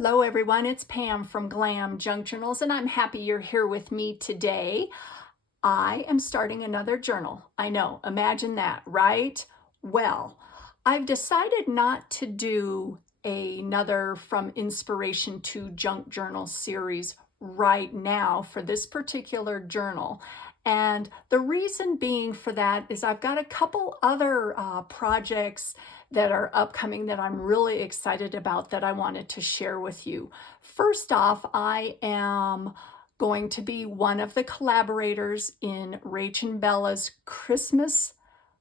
Hello everyone, it's Pam from GlamJunkJournals and I'm happy you're here with me today. I am starting another journal. I know, imagine that, right? Well, I've decided not to do another From Inspiration to Junk Journal series right now for this particular journal. And the reason being for that is I've got a couple other projects that are upcoming that I'm really excited about that I wanted to share with you. First off, I am going to be one of the collaborators in RachandBella's Christmas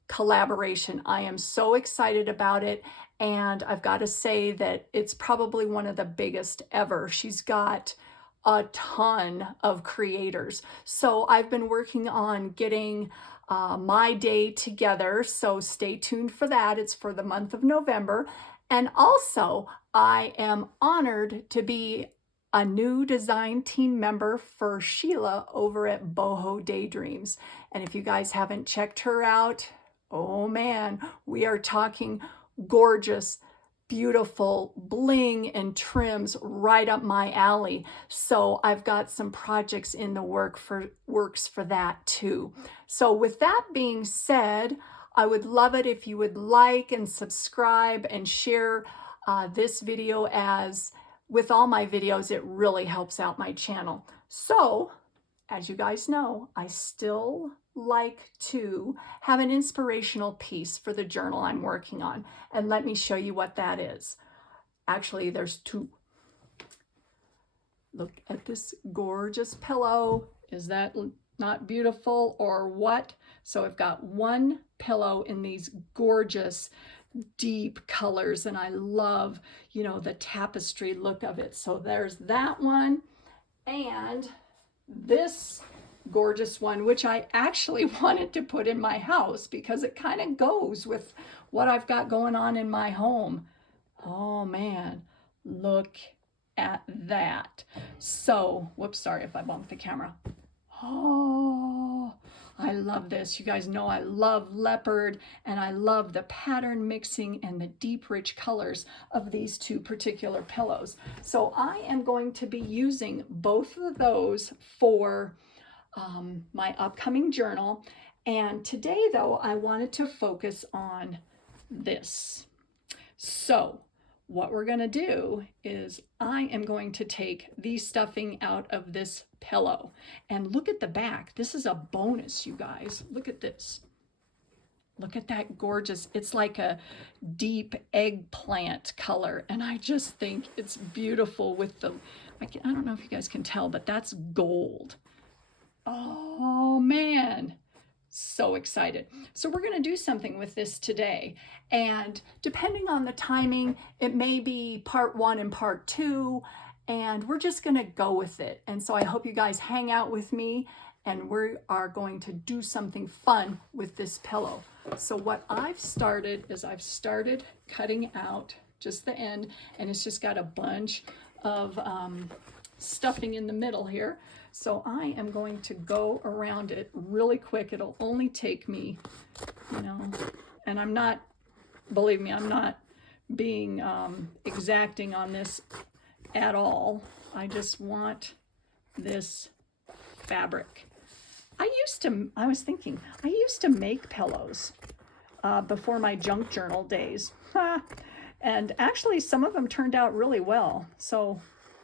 collaboration. I am so excited about it, and I've got to say that it's probably one of the biggest ever. She's got a ton of creators. So I've been working on getting my day together, so stay tuned for that. It's for the month of November. And also, I am honored to be a new design team member for Sheila over at BohoDaydreams. And if you guys haven't checked her out, oh man, we are talking gorgeous, beautiful bling and trims right up my alley. So I've got some projects in the works for that too. So with that being said, I would love it if you would like and subscribe and share this video, as with all my videos, it really helps out my channel. So as you guys know, I still like to have an inspirational piece for the journal I'm working on. And let me show you what that is. Actually, there's two. Look at this gorgeous pillow. Is that not beautiful or what? So I've got one pillow in these gorgeous deep colors, and I love, you know, the tapestry look of it. So there's that one, and this gorgeous one, which I actually wanted to put in my house because it kind of goes with what I've got going on in my home. Oh man, look at that. So, whoops, sorry if I bumped the camera. Oh, I love this. You guys know I love leopard, and I love the pattern mixing and the deep rich colors of these two particular pillows. So I am going to be using both of those for my upcoming journal. And today though, I wanted to focus on this. So what we're going to do is I am going to take the stuffing out of this pillow, and look at the back. This is a bonus, you guys. Look at this. Look at that gorgeous, it's like a deep eggplant color, and I just think it's beautiful with the, I don't know if you guys can tell, but that's gold. Oh man, so excited. So we're going to do something with this today, and depending on the timing, it may be part 1 and part 2, and we're just going to go with it. And so I hope you guys hang out with me, and we are going to do something fun with this pillow. So what I've started is I've started cutting out just the end, and it's just got a bunch of stuffing in the middle here. So I am going to go around it really quick. It'll only take me, you know, and I'm not, believe me, I'm not being exacting on this at all. I just want this fabric. I was thinking, I used to make pillows before my junk journal days. And actually some of them turned out really well. So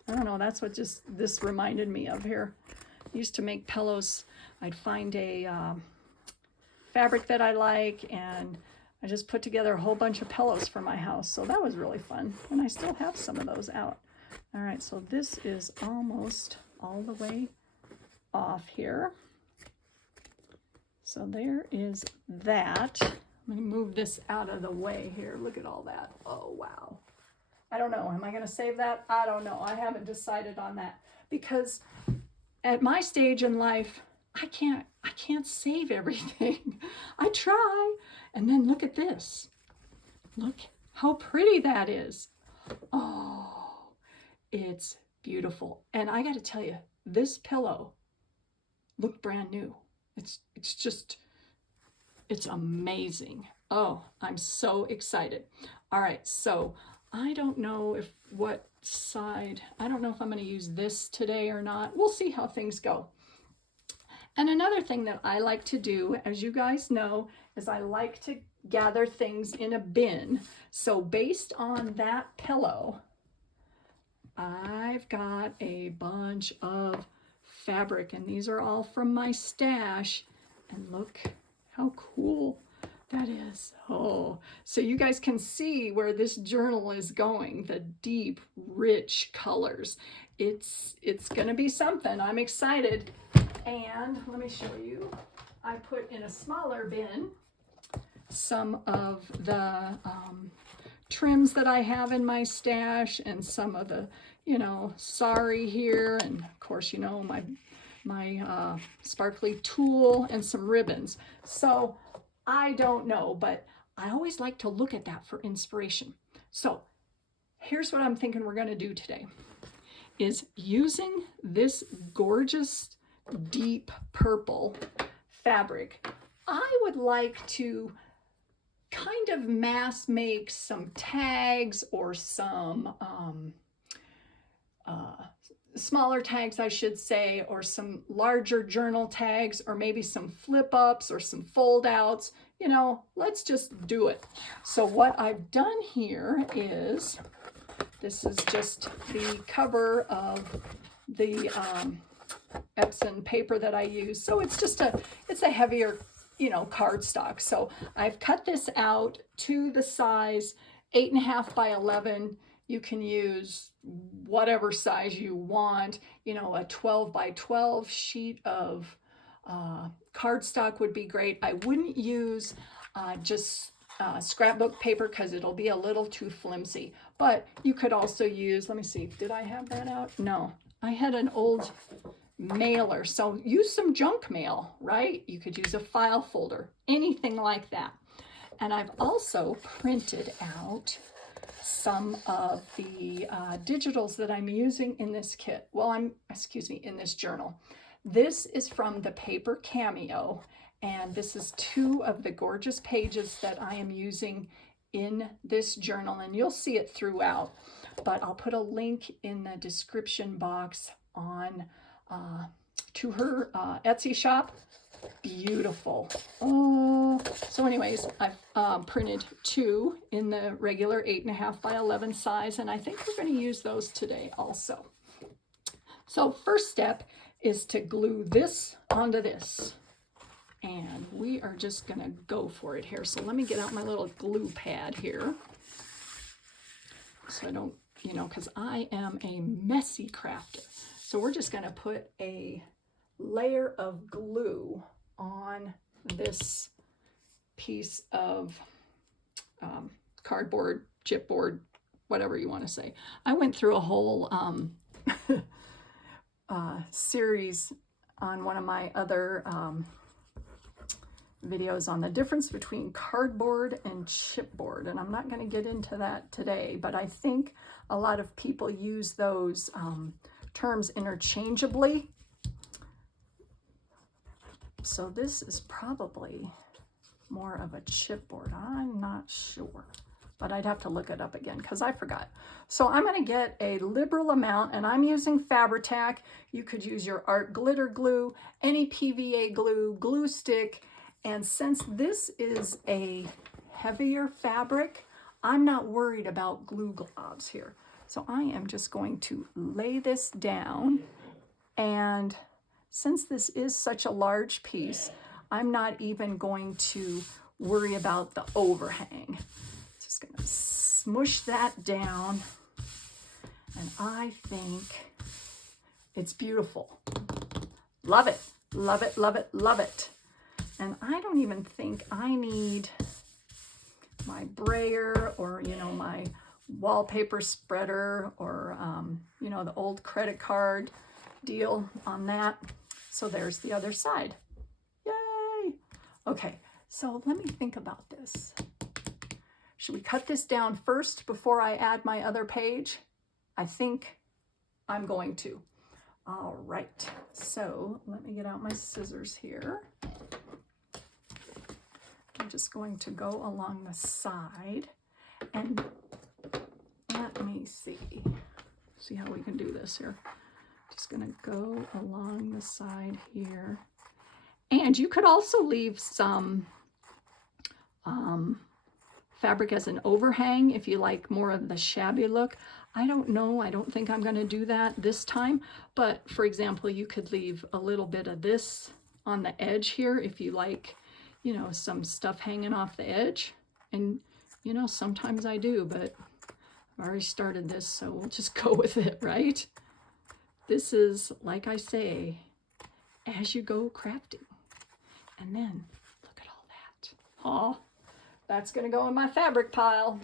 I don't know, that's what just this reminded me of here. I used to make pillows. I'd find a fabric that I like, and I just put together a whole bunch of pillows for my house. So that was really fun, and I still have some of those out. All right, so this is almost all the way off here. So there is that. Let me move this out of the way here. Look at all that. Oh, wow. I don't know. Am I going to save that? I don't know. I haven't decided on that, because at my stage in life, I can't save everything. I try. And then look at this. Look how pretty that is. Oh, it's beautiful. And I got to tell you, this pillow looked brand new. It's amazing. Oh, I'm so excited. All right, so I don't know if what side, I don't know if I'm going to use this today or not. We'll see how things go. And another thing that I like to do, as you guys know, is I like to gather things in a bin. So based on that pillow, I've got a bunch of fabric, and these are all from my stash. And look how cool that is. Oh, so you guys can see where this journal is going, the deep, rich colors. It's going to be something. I'm excited. And let me show you. I put in a smaller bin some of the trims that I have in my stash, and some of the, you know, sari here, and of course, you know, my sparkly tulle and some ribbons. So I don't know, but I always like to look at that for inspiration. So here's what I'm thinking we're going to do today, is using this gorgeous deep purple fabric, I would like to kind of mass make some tags, or some smaller tags, I should say, or some larger journal tags, or maybe some flip ups or some fold outs. You know, let's just do it. So what I've done here is, this is just the cover of the Epson paper that I use. So it's just it's a heavier, you know, cardstock. So I've cut this out to the size 8.5 by 11. You can use whatever size you want. You know, a 12 by 12 sheet of cardstock would be great. I wouldn't use just scrapbook paper, because it'll be a little too flimsy. But you could also use, let me see, did I have that out? No, I had an old mailer. So use some junk mail, right? You could use a file folder, anything like that. And I've also printed out some of the digitals that I'm using in this kit. Well, in this journal. This is from the paper Cameo, and this is 2 of the gorgeous pages that I am using in this journal, and you'll see it throughout. But I'll put a link in the description box on to her Etsy shop. Beautiful. Oh, so anyways, I've printed 2 in the regular 8.5 by 11 size, and I think we're going to use those today also. So first step is to glue this onto this, and we are just going to go for it here. So let me get out my little glue pad here, so I don't, you know, because I am a messy crafter. So we're just going to put a layer of glue on this piece of cardboard, chipboard, whatever you want to say. I went through a whole series on one of my other videos on the difference between cardboard and chipboard, and I'm not going to get into that today, but I think a lot of people use those terms interchangeably. So this is probably more of a chipboard. I'm not sure, but I'd have to look it up again because I forgot. So I'm going to get a liberal amount, and I'm using Fabri-Tac. You could use your art glitter glue, any PVA glue, glue stick. And since this is a heavier fabric, I'm not worried about glue globs here. So I am just going to lay this down, and since this is such a large piece, I'm not even going to worry about the overhang. Just going to smush that down, and I think it's beautiful. Love it, love it, love it, love it. And I don't even think I need my brayer or, you know, my wallpaper spreader or, you know, the old credit card deal on that. So there's the other side. Yay! Okay, so let me think about this. Should we cut this down first before I add my other page? I think I'm going to. All right, so let me get out my scissors here. I'm just going to go along the side, and let me see how we can do this here. Just gonna go along the side here. And you could also leave some fabric as an overhang if you like more of the shabby look. I don't know, I don't think I'm gonna do that this time, but for example, you could leave a little bit of this on the edge here if you like, you know, some stuff hanging off the edge. And you know, sometimes I do, but I've already started this, so we'll just go with it, right? This is, like I say, as you go crafting. And then, look at all that. Oh, that's gonna go in my fabric pile.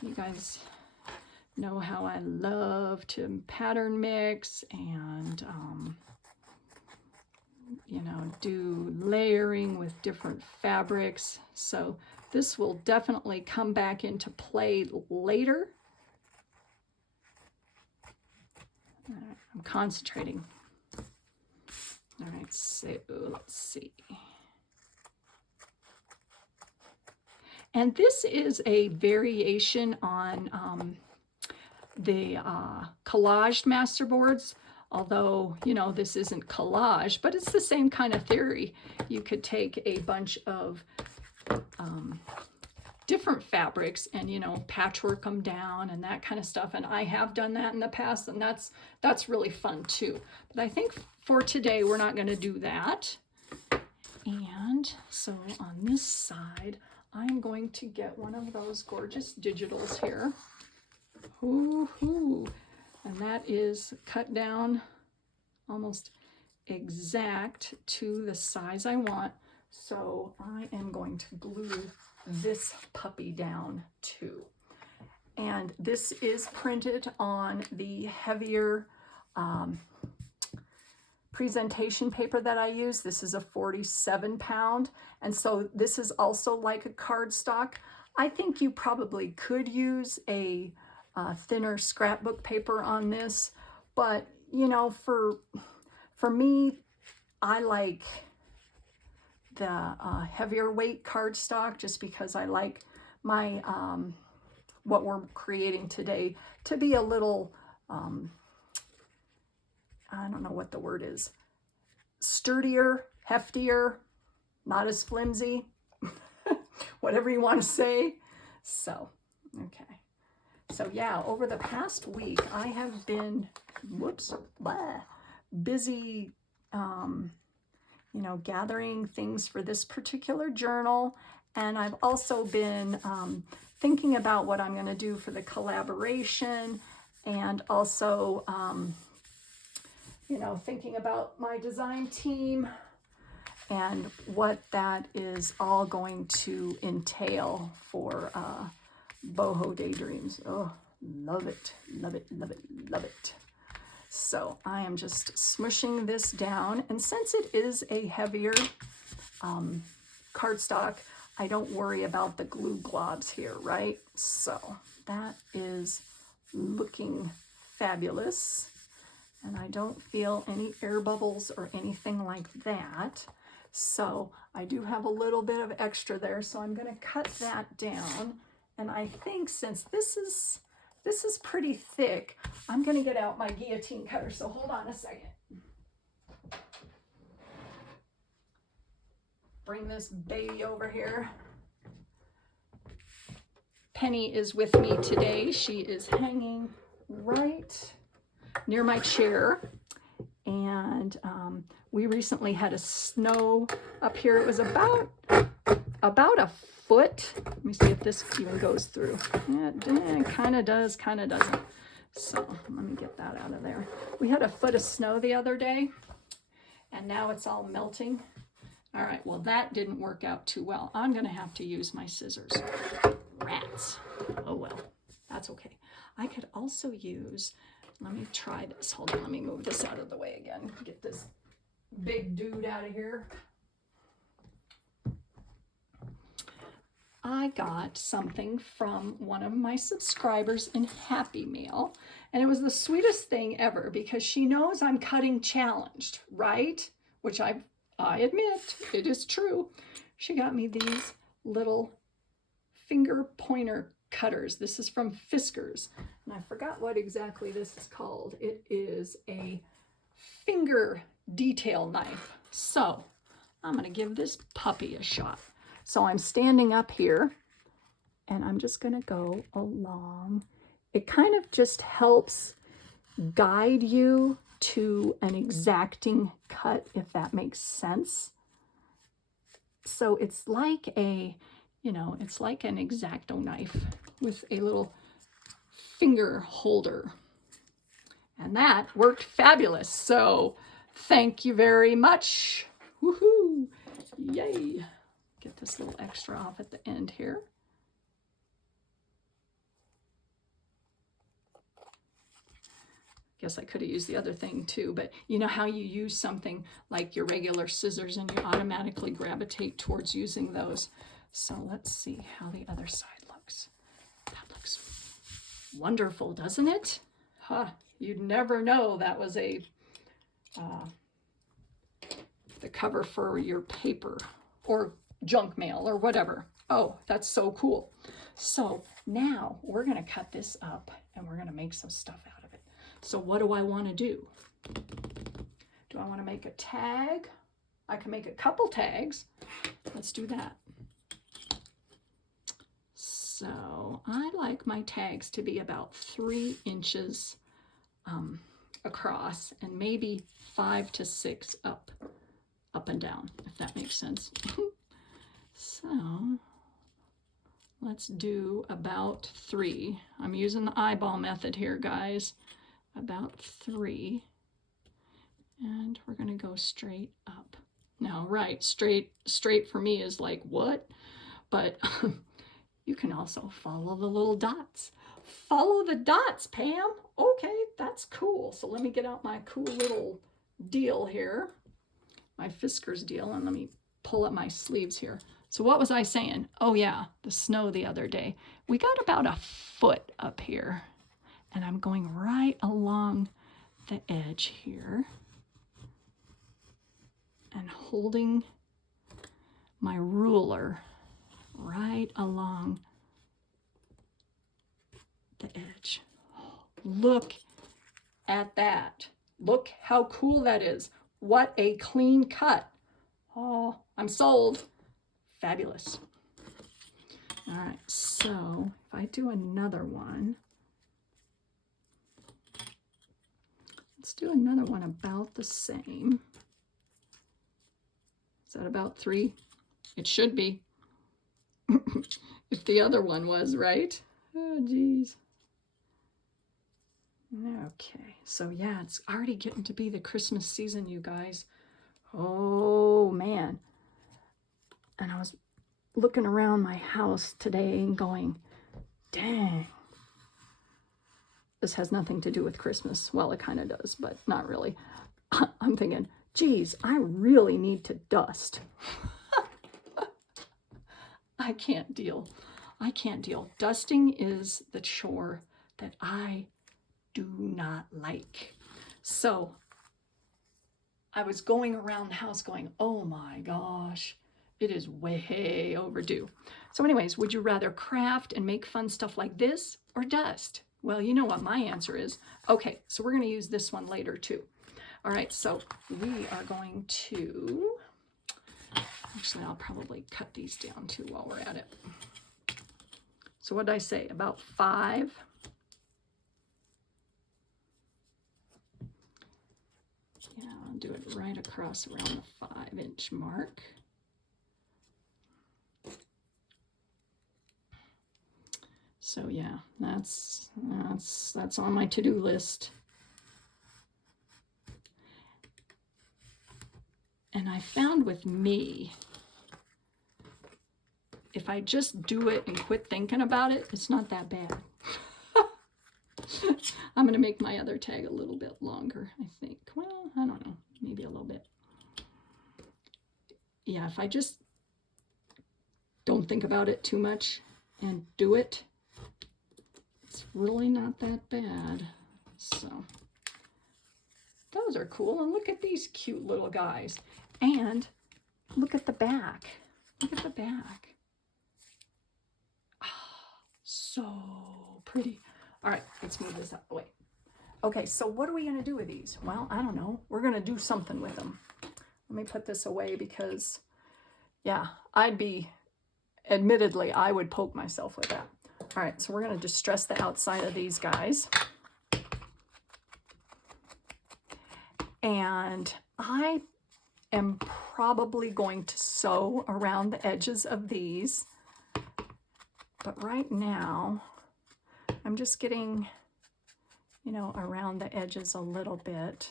You guys know how I love to pattern mix and, you know, do layering with different fabrics. So this will definitely come back into play later. All right, I'm concentrating. All right, so let's see. And this is a variation on the collaged masterboards, although, you know, this isn't collage, but it's the same kind of theory. You could take a bunch of different fabrics and, you know, patchwork them down and that kind of stuff. And I have done that in the past, and that's really fun too. But I think for today, we're not going to do that. And so on this side, I'm going to get one of those gorgeous digitals here. Ooh, and that is cut down almost exact to the size I want. So I am going to glue this puppy down too. And this is printed on the heavier presentation paper that I use. This is a 47 pound. And so this is also like a cardstock. I think you probably could use a thinner scrapbook paper on this, but you know, for me, I like the heavier weight cardstock just because I like my what we're creating today to be a little I don't know what the word is, sturdier, heftier, not as flimsy, whatever you want to say. So, okay. So yeah, over the past week, I have been, busy, you know, gathering things for this particular journal. And I've also been thinking about what I'm going to do for the collaboration, and also, you know, thinking about my design team and what that is all going to entail for BohoDaydreams. Oh, love it, love it, love it, love it. So I am just smushing this down. And since it is a heavier cardstock, I don't worry about the glue globs here, right? So that is looking fabulous. And I don't feel any air bubbles or anything like that. So I do have a little bit of extra there, so I'm going to cut that down. And I think since this is pretty thick, I'm going to get out my guillotine cutter. So hold on a second. Bring this baby over here. Penny is with me today. She is hanging right near my chair, and we recently had a snow up here. It was about a foot. Let me see if this even goes through. Yeah, it kind of does, kind of doesn't. So let me get that out of there. We had a foot of snow the other day, and now it's all melting. All right, well, that didn't work out too well. I'm gonna have to use my scissors. Rats. Oh well, that's okay. I could also use, let me try this. Hold on, let me move this out of the way again. Get this big dude out of here. I got something from one of my subscribers in Happy Meal, and it was the sweetest thing ever because she knows I'm cutting challenged, right? Which I admit, it is true. She got me these little finger pointer cutters. This is from Fiskars, and I forgot what exactly this is called. It is a finger detail knife. So I'm going to give this puppy a shot. So I'm standing up here, and I'm just going to go along. It kind of just helps guide you to an exacting cut, if that makes sense. So it's like a, you know, it's like an X-Acto knife with a little finger holder. And that worked fabulous. So thank you very much. Woohoo! Yay! Get this little extra off at the end here. Guess I could have used the other thing too, but you know how you use something like your regular scissors and you automatically gravitate towards using those. So let's see how the other side looks. That looks wonderful, doesn't it? Huh, you'd never know that was a the cover for your paper or junk mail or whatever. Oh, that's so cool. So now we're gonna cut this up and we're gonna make some stuff out of it. So what do I want to do? Do I want to make a tag? I can make a couple tags. Let's do that. So I like my tags to be about 3 inches across and maybe 5 to 6 up and down, if that makes sense. So let's do about 3. I'm using the eyeball method here, guys. About 3, and we're going to go straight up. Now, right, straight for me is like, what? But you can also follow the little dots. Follow the dots, Pam. Okay, that's cool. So let me get out my cool little deal here, my Fiskars deal, and let me pull up my sleeves here. So what was I saying? Oh yeah, the snow the other day. We got about a foot up here. And I'm going right along the edge here and holding my ruler right along the edge. Look at that. Look how cool that is. What a clean cut. Oh, I'm sold. Fabulous. All right, so if I do another one, let's do another one about the same. Is that about 3? It should be. If the other one was, right? Oh, geez. Okay, so yeah, it's already getting to be the Christmas season, you guys. Oh, man. And I was looking around my house today and going, dang. This has nothing to do with Christmas. Well, it kind of does, but not really. I'm thinking, geez, I really need to dust. I can't deal. I can't deal. Dusting is the chore that I do not like. So I was going around the house going, oh my gosh, it is way overdue. So anyways, would you rather craft and make fun stuff like this or dust? Well, you know what my answer is. Okay, so we're going to use this one later too. All right, so we are going to, actually, I'll probably cut these down too while we're at it. So what did I say? About 5. Yeah, I'll do it right across around the 5-inch mark. So yeah, that's on my to-do list. And I found with me, if I just do it and quit thinking about it, it's not that bad. I'm going to make my other tag a little bit longer, I think. Well, I don't know, maybe a little bit. Yeah, if I just don't think about it too much and do it, it's really not that bad. So those are cool. And look at these cute little guys. And look at the back. Look at the back. Oh, so pretty. All right, let's move this out of the way. Okay, so what are we gonna do with these? Well, I don't know. We're gonna do something with them. Let me put this away because, yeah, admittedly, I would poke myself with that. All right, so we're gonna distress the outside of these guys. And I am probably going to sew around the edges of these. But right now, I'm just getting, you know, around the edges a little bit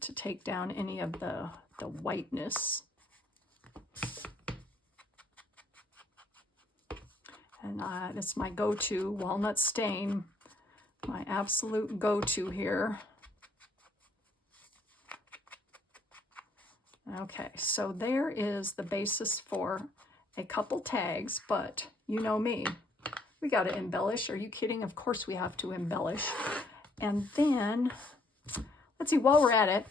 to take down any of the whiteness. And it's my go-to walnut stain, my absolute go-to here. Okay, so there is the basis for a couple tags, but you know me, we got to embellish. Are you kidding? Of course we have to embellish. And then, let's see, while we're at it,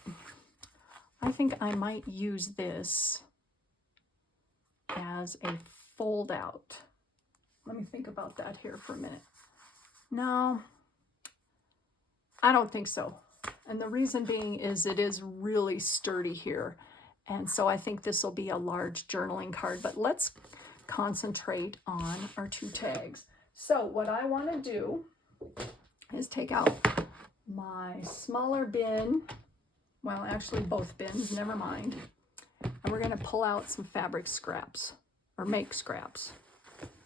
I think I might use this as a fold out. Let me think about that here for a minute. No, I don't think so. And the reason being is it is really sturdy here. And so I think this will be a large journaling card, but let's concentrate on our two tags. So what I want to do is take out my smaller bin, well, actually both bins, never mind. And we're going to pull out some fabric scraps, or make scraps.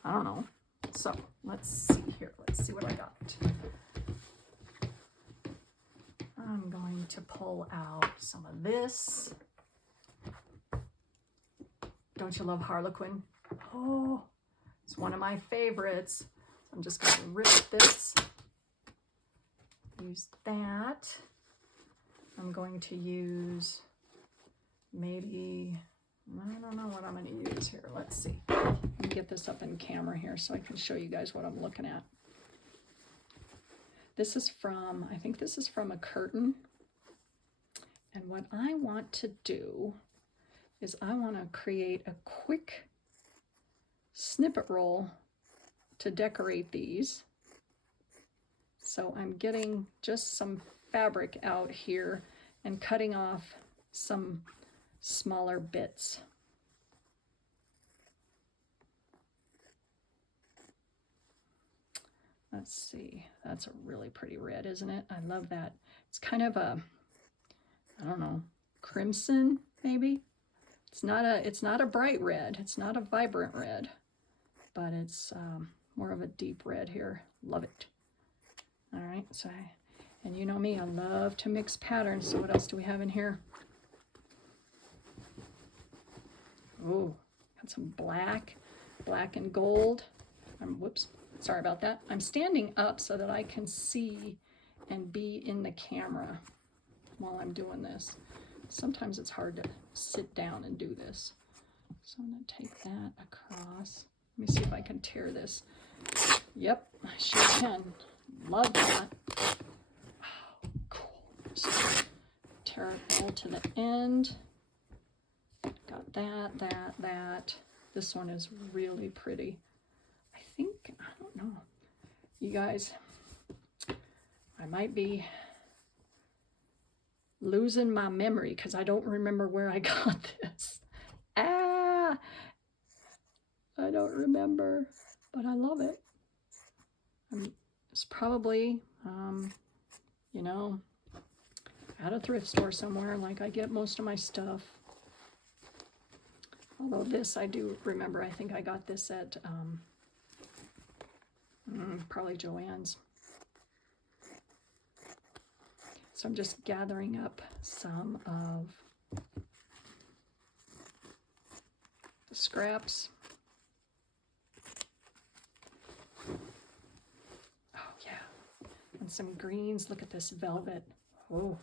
I don't know. So let's see here. Let's see what I got. I'm going to pull out some of this. Don't you love Harlequin? Oh, it's one of my favorites. So I'm just going to rip this. Use that. I'm going to use maybe, I don't know what I'm going to use here. Let's see. Let me get this up in camera here so I can show you guys what I'm looking at. This is from, I think this is from a curtain. And what I want to do is I want to create a quick snippet roll to decorate these. So I'm getting just some fabric out here and cutting off some smaller bits. Let's see, that's a really pretty red, isn't it? I love that. It's kind of a, I don't know, crimson maybe? It's not a bright red, it's not a vibrant red, but it's more of a deep red here. Love it. All right, so and you know me, I love to mix patterns. So what else do we have in here? Oh, got some black and gold. Whoops, sorry about that. I'm standing up so that I can see and be in the camera while I'm doing this. Sometimes it's hard to sit down and do this. So I'm going to take that across. Let me see if I can tear this. Yep, I sure can. Love that. Oh, cool. Just tear it all to the end. Got that. This one is really pretty. I think, I don't know. You guys, I might be losing my memory because I don't remember where I got this. I don't remember, but I love it. It's probably, you know, at a thrift store somewhere like I get most of my stuff. Although this, I do remember, I think I got this at probably Joann's. So I'm just gathering up some of the scraps. Oh yeah, and some greens. Look at this velvet. Oh,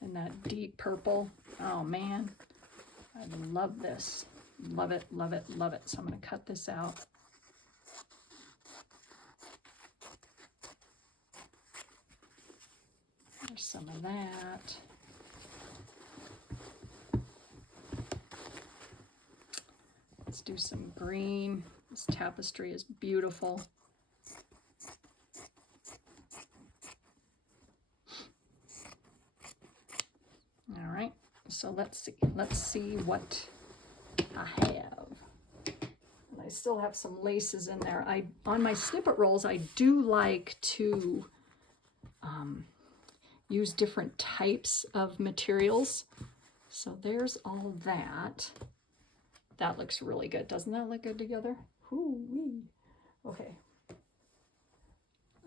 and that deep purple. Oh man, I love this. Love it, love it, love it. So I'm going to cut this out. There's some of that. Let's do some green. This tapestry is beautiful. All right, so let's see what I have. And I still have some laces in there. On my snippet rolls, I do like to use different types of materials. So there's all that. That looks really good. Doesn't that look good together? Ooh-wee. Okay.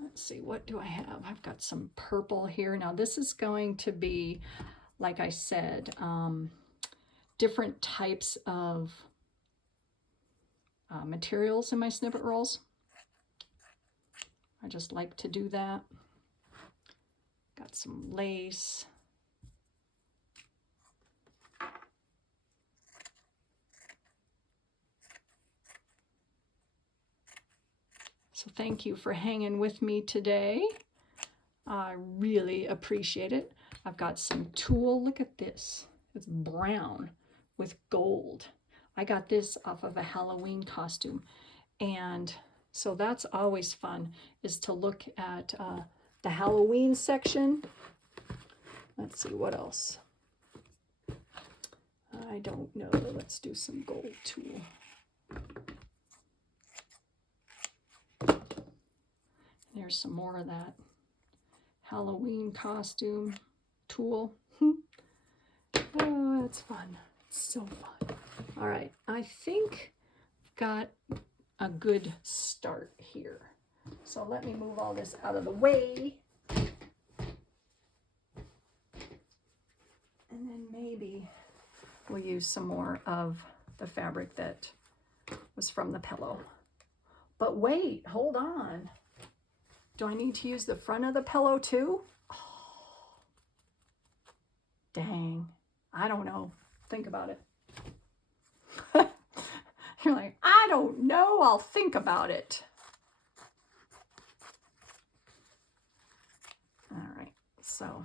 Let's see, what do I have? I've got some purple here. Now this is going to be, like I said, different types of materials in my snippet rolls. I just like to do that. Got some lace. So thank you for hanging with me today. I really appreciate it. I've got some tulle. Look at this. It's brown with gold. I got this off of a Halloween costume. And so that's always fun, is to look at the Halloween section. Let's see, what else? I don't know. Let's do some gold tulle. There's some more of that Halloween costume tulle. Oh, it's fun. It's so fun. All right, I think I've got a good start here. So let me move all this out of the way. And then maybe we'll use some more of the fabric that was from the pillow. But wait, hold on. Do I need to use the front of the pillow too? Oh, dang, I don't know. Think about it. You're like, I don't know, I'll think about it. All right, so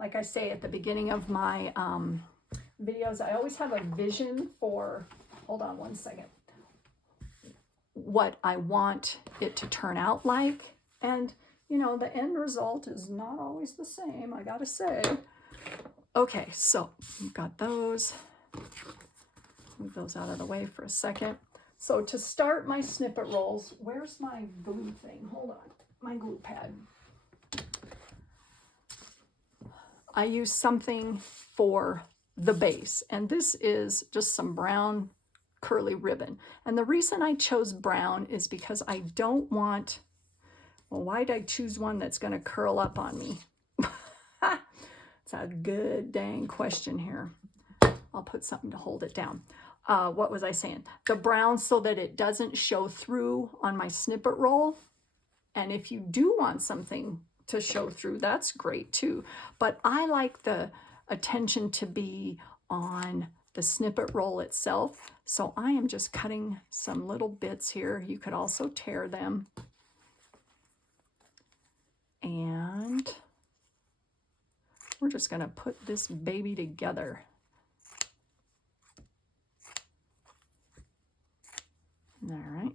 like I say at the beginning of my videos, I always have a vision for, hold on one second, what I want it to turn out like. And, you know, the end result is not always the same, I gotta say. Okay, so we've got those. Move those out of the way for a second. So to start my snippet rolls, where's my glue thing? Hold on, my glue pad. I use something for the base, and this is just some brown curly ribbon. And the reason I chose brown is because I don't want, well, why'd I choose one that's gonna curl up on me? It's a good dang question here. I'll put something to hold it down. What was I saying? The brown so that it doesn't show through on my snippet roll. And if you do want something to show through, that's great too. But I like the attention to be on the snippet roll itself. So I am just cutting some little bits here. You could also tear them. And we're just gonna put this baby together. All right.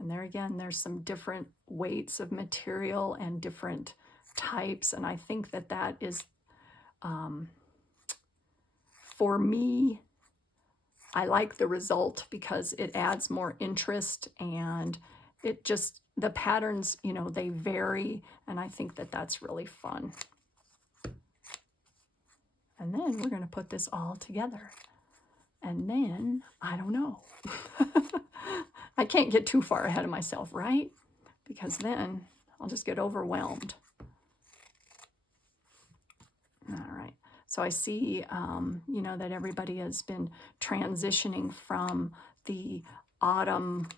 And there again, there's some different weights of material and different types. And I think that that is, for me, I like the result because it adds more interest, and it just, the patterns, you know, they vary. And I think that that's really fun. And then we're going to put this all together. And then, I don't know. I can't get too far ahead of myself, right? Because then I'll just get overwhelmed. All right. So I see, you know, that everybody has been transitioning from the autumn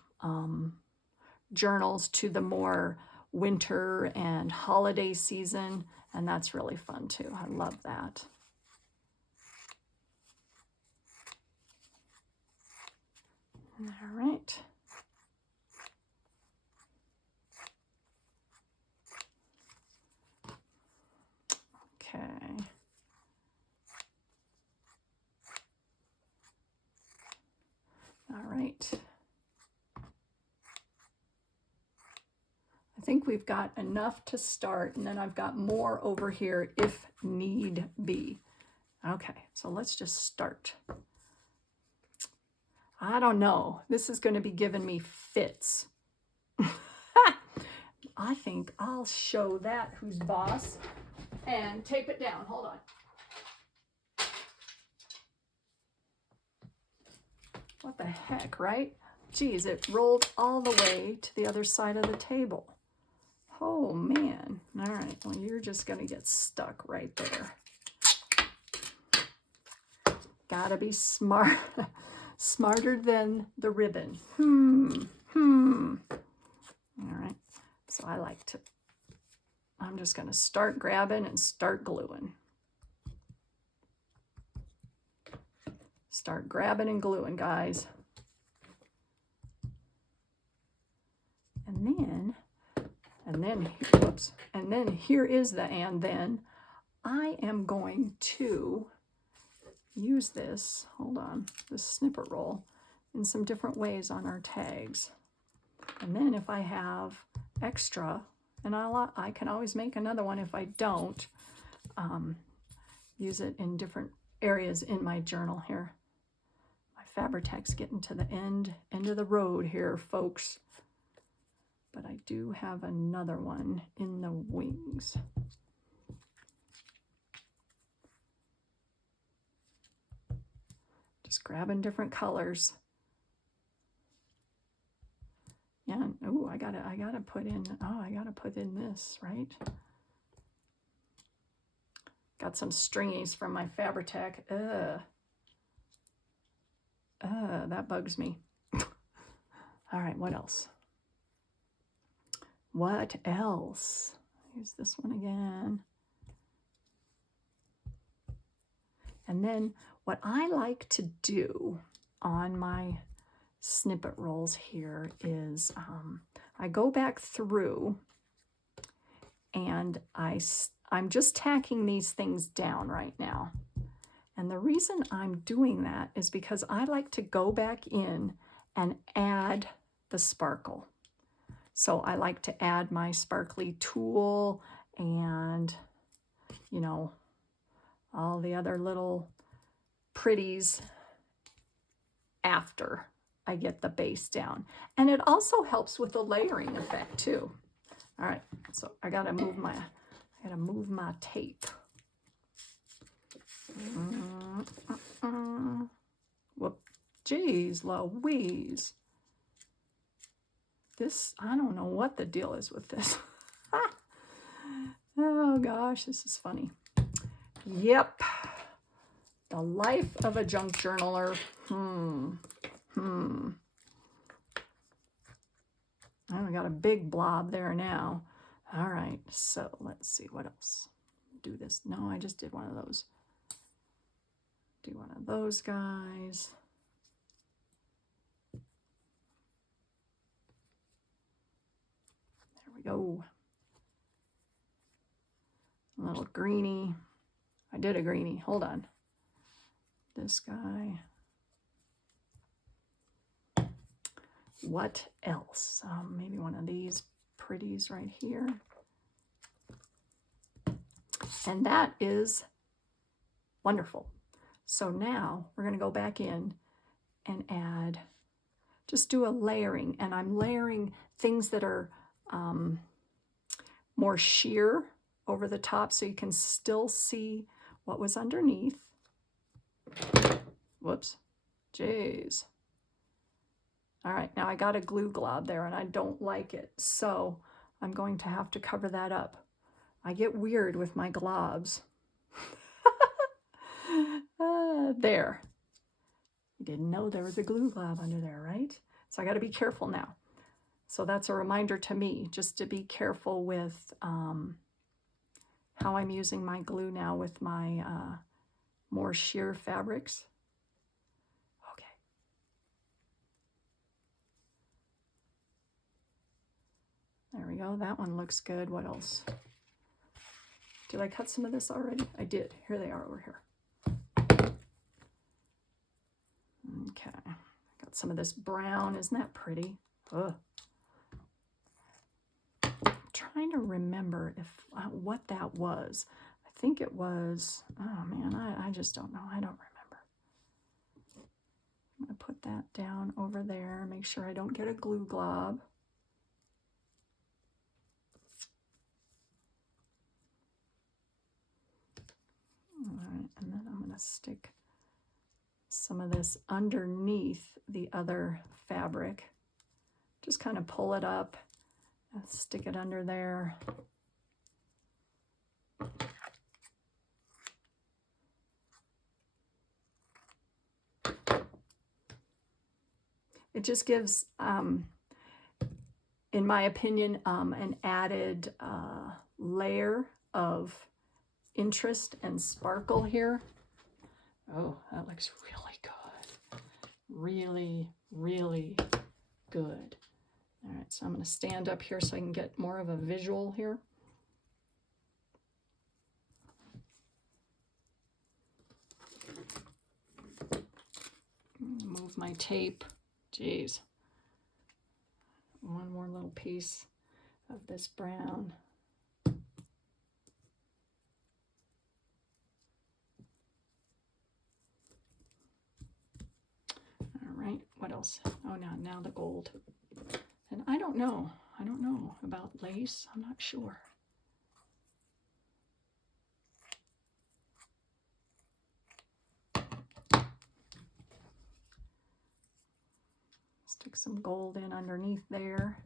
journals to the more winter and holiday season. And that's really fun too. I love that. All right. Okay. All right. think we've got enough to start, and then I've got more over here if need be. Okay, so let's just start. I don't know. This is going to be giving me fits. I think I'll show that who's boss and tape it down. Hold on. What the heck, right? Geez, it rolled all the way to the other side of the table. Oh, man. All right, well, you're just going to get stuck right there. Gotta be smart, smarter than the ribbon. All right, so I'm just going to start grabbing and start gluing. Start grabbing and gluing, guys. And then here is the and then. I am going to use this, hold on, this snippet roll in some different ways on our tags. And then if I have extra, and I can always make another one if I don't, use it in different areas in my journal here. My Fabri-Tac's getting to the end of the road here, folks. But I do have another one in the wings. Just grabbing different colors. Yeah, oh, I gotta put in this, right? Got some stringies from my Fabri-Tac. That bugs me. All right, what else? What else? Here's this one again. And then what I like to do on my snippet rolls here is I go back through and I'm just tacking these things down right now. And the reason I'm doing that is because I like to go back in and add the sparkle. So I like to add my sparkly tulle and, you know, all the other little pretties after I get the base down. And it also helps with the layering effect too. All right, so I gotta move my tape. Whoop, geez Louise. This, I don't know what the deal is with this. Oh gosh, this is funny. Yep, the life of a junk journaler. I got a big blob there now. All right, so let's see what else. Do this. No, I just did one of those. Do one of those guys. There we go. A little greenie. I did a greenie. Hold on. This guy. What else? Maybe one of these pretties right here. And that is wonderful. So now we're going to go back in and add, just do a layering. And I'm layering things that are more sheer over the top so you can still see what was underneath. Whoops. Jeez. All right, now I got a glue glob there and I don't like it. So I'm going to have to cover that up. I get weird with my globs. There. You didn't know there was a glue glob under there, right? So I got to be careful now. So that's a reminder to me just to be careful with how I'm using my glue now with my more sheer fabrics. Okay. There we go. That one looks good. What else? Did I cut some of this already? I did. Here they are over here. Okay. Got some of this brown. Isn't that pretty? Ugh. trying to remember if what that was. I think it was, oh man, I just don't know. I don't remember. I'm going to put that down over there. Make sure I don't get a glue glob. All right, and then I'm going to stick some of this underneath the other fabric. Just kind of pull it up and stick it under there. It just gives, in my opinion, an added layer of interest and sparkle here. Oh, that looks really good. Really, really good. All right, so I'm going to stand up here so I can get more of a visual here. Move my tape. Jeez. One more little piece of this brown. All right, what else? Oh, now the gold. And I don't know about lace. I'm not sure. Stick some gold in underneath there.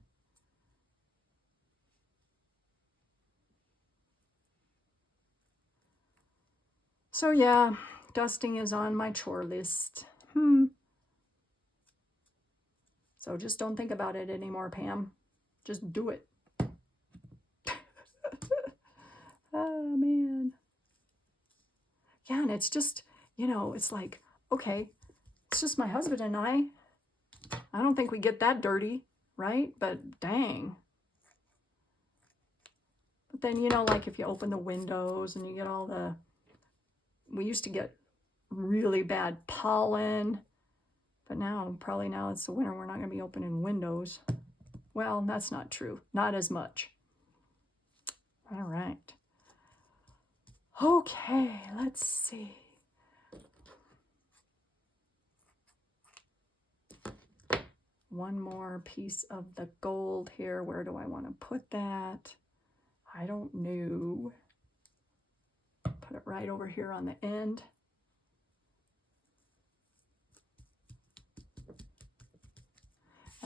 So yeah, dusting is on my chore list. So just don't think about it anymore, Pam. Just do it. Oh, man. Yeah, and it's just, you know, it's like, okay, it's just my husband and I. I don't think we get that dirty, right? But dang. But then, you know, like if you open the windows and you get all the, we used to get really bad pollen. But now, probably now it's the winter, we're not going to be opening windows. Well, that's not true. Not as much. All right. Okay, let's see. One more piece of the gold here. Where do I want to put that? I don't know. Put it right over here on the end.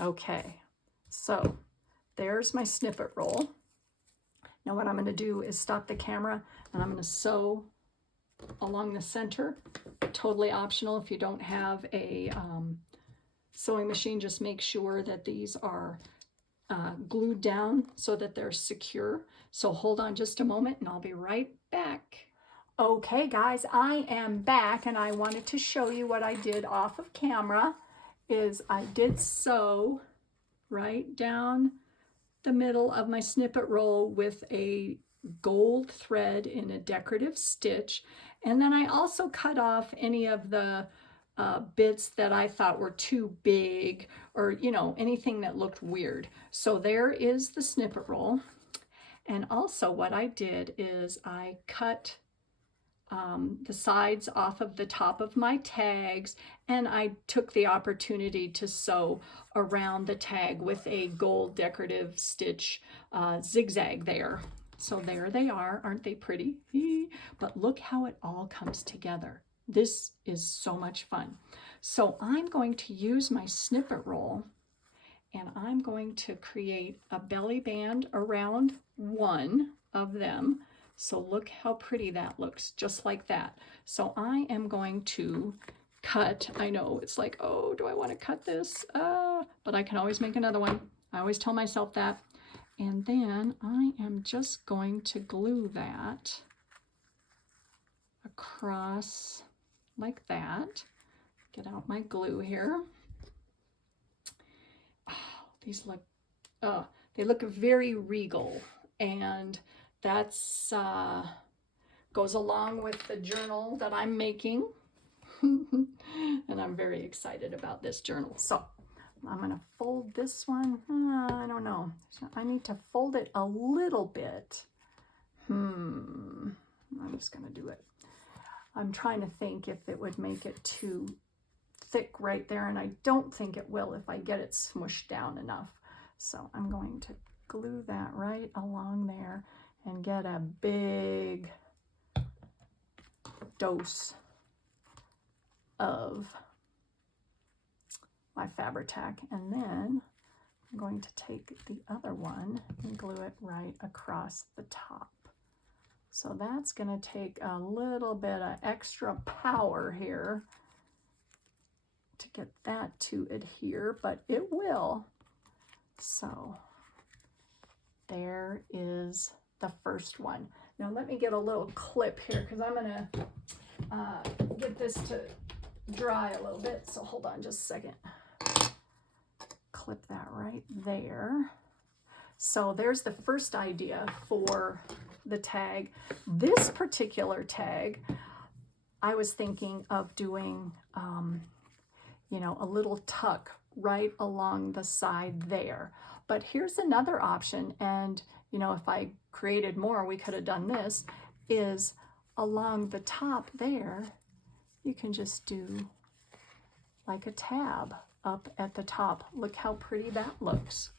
Okay, so there's my snippet roll. Now what I'm going to do is stop the camera and I'm going to sew along the center. Totally optional if you don't have a sewing machine. Just make sure that these are glued down so that they're secure. So hold on just a moment and I'll be right back. Okay guys, I am back and I wanted to show you what I did off of camera. Is I did sew right down the middle of my snippet roll with a gold thread in a decorative stitch, and then I also cut off any of the bits that I thought were too big, or you know, anything that looked weird. So there is the snippet roll. And also what I did is I cut the sides off of the top of my tags, and I took the opportunity to sew around the tag with a gold decorative stitch zigzag there. So there they are. Aren't they pretty? But look how it all comes together. This is so much fun. So I'm going to use my snippet roll and I'm going to create a belly band around one of them. So look how pretty that looks, just like that. So I am going to cut. I know it's like, oh, do I want to cut this? But I can always make another one. I always tell myself that. And then I am just going to glue that across like that. Get out my glue here. Oh, these look, they look very regal, and that's goes along with the journal that I'm making. And I'm very excited about this journal. So I'm going to fold this one. I don't know. I need to fold it a little bit. I'm just going to do it. I'm trying to think if it would make it too thick right there, and I don't think it will if I get it smushed down enough. So I'm going to glue that right along there and get a big dose of my Fabri-Tac, and then I'm going to take the other one and glue it right across the top. So that's going to take a little bit of extra power here to get that to adhere, but it will. So there is the first one. Now let me get a little clip here because I'm going to get this to dry a little bit. So hold on just a second. Clip that right there. So there's the first idea for the tag. This particular tag, I was thinking of doing, you know, a little tuck right along the side there. But here's another option, and you know, if I created more, we could have done this, is along the top there, you can just do like a tab up at the top. Look how pretty that looks.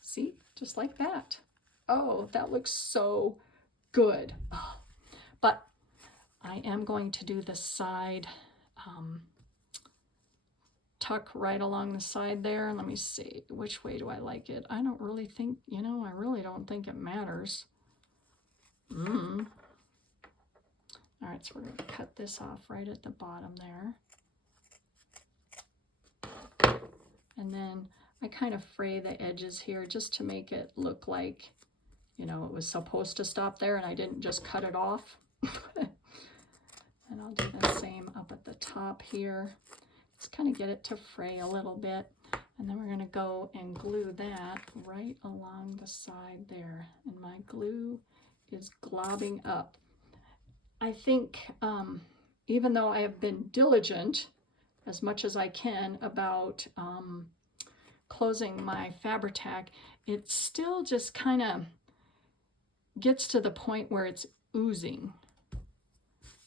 See, just like that. Oh, that looks so good. Oh. But I am going to do the side tuck right along the side there. Let me see, which way do I like it? I don't really think, you know, I really don't think it matters. All right, so we're going to cut this off right at the bottom there. And then I kind of fray the edges here just to make it look like, you know, it was supposed to stop there and I didn't just cut it off. And I'll do the same up at the top here. Just kind of get it to fray a little bit. And then we're going to go and glue that right along the side there. And my glue is globbing up. I think even though I have been diligent as much as I can about closing my Fabri-Tac, it still just kind of gets to the point where it's oozing.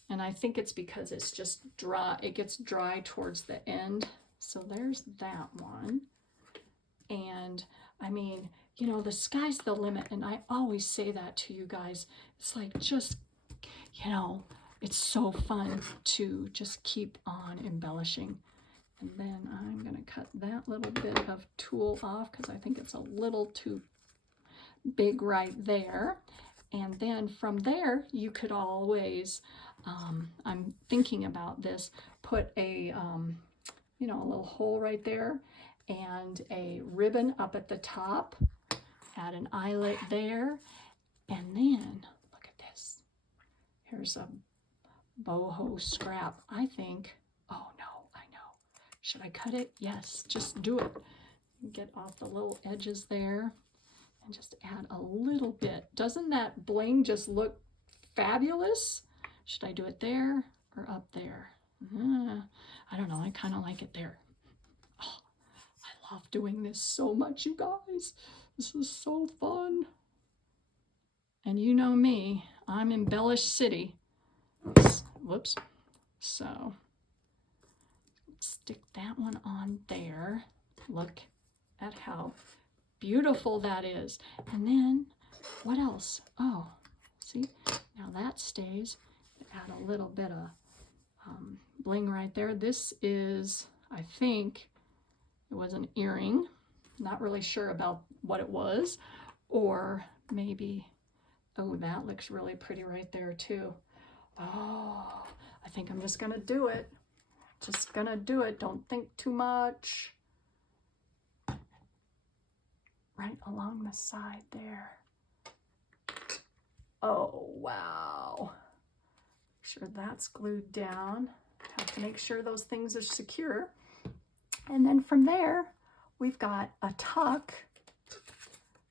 And I think it's because it's just dry, it gets dry towards the end. So there's that one. And I mean, you know, the sky's the limit. And I always say that to you guys. It's like, just, you know, it's so fun to just keep on embellishing. And then I'm going to cut that little bit of tulle off because I think it's a little too big right there. And then from there, you could always, I'm thinking about this, put a, you know, a little hole right there and a ribbon up at the top, add an eyelet there, and then look at this. Here's a boho scrap. I think, oh no, I know. Should I cut it? Yes, just do it. Get off the little edges there and just add a little bit. Doesn't that bling just look fabulous? Should I do it there or up there? I don't know, I kind of like it there. Oh, I love doing this so much, you guys. This is so fun. And you know me, I'm Embellish City. Whoops. So stick that one on there. Look at how beautiful that is. And then what else? Oh, see, now that stays. Add a little bit of bling right there. This is, I think it was an earring. Not really sure about what it was, or maybe, oh, that looks really pretty right there too. Oh, I think I'm just gonna do it. Just gonna do it. Don't think too much. Right along the side there. Oh, wow. Make sure that's glued down. Have to make sure those things are secure. And then from there, we've got a tuck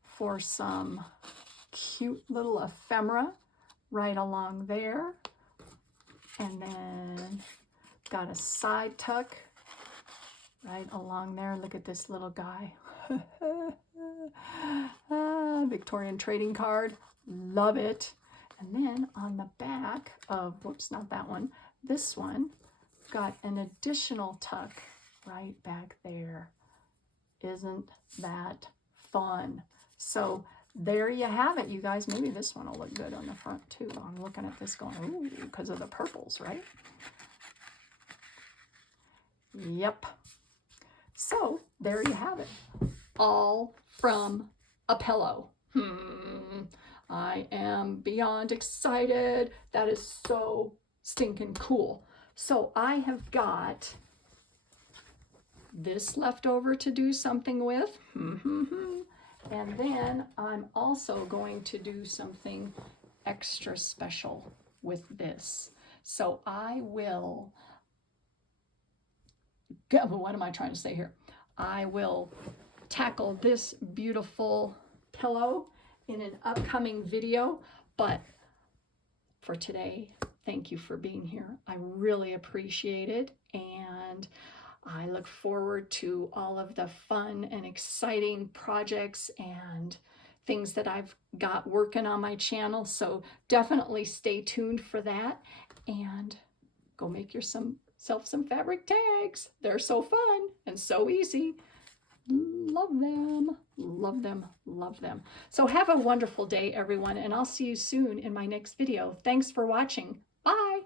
for some cute little ephemera right along there. And then got a side tuck right along there. Look at this little guy. Victorian trading card. Love it. And then on the back of, whoops, not that one, this one, got an additional tuck right back there. Isn't that fun? So there you have it, you guys. Maybe this one will look good on the front too. I'm looking at this going, ooh, because of the purples, right? Yep. So there you have it. All from a pillow. I am beyond excited. That is so stinking cool. So I have got this left over to do something with. And then I'm also going to do something extra special with this. So I will, what am I trying to say here? I will tackle this beautiful pillow in an upcoming video, but for today, thank you for being here. I really appreciate it, and I look forward to all of the fun and exciting projects and things that I've got working on my channel, so definitely stay tuned for that, and go make yourself some fabric tags. They're so fun and so easy. Love them, love them, love them. So have a wonderful day, everyone, and I'll see you soon in my next video. Thanks for watching. Bye.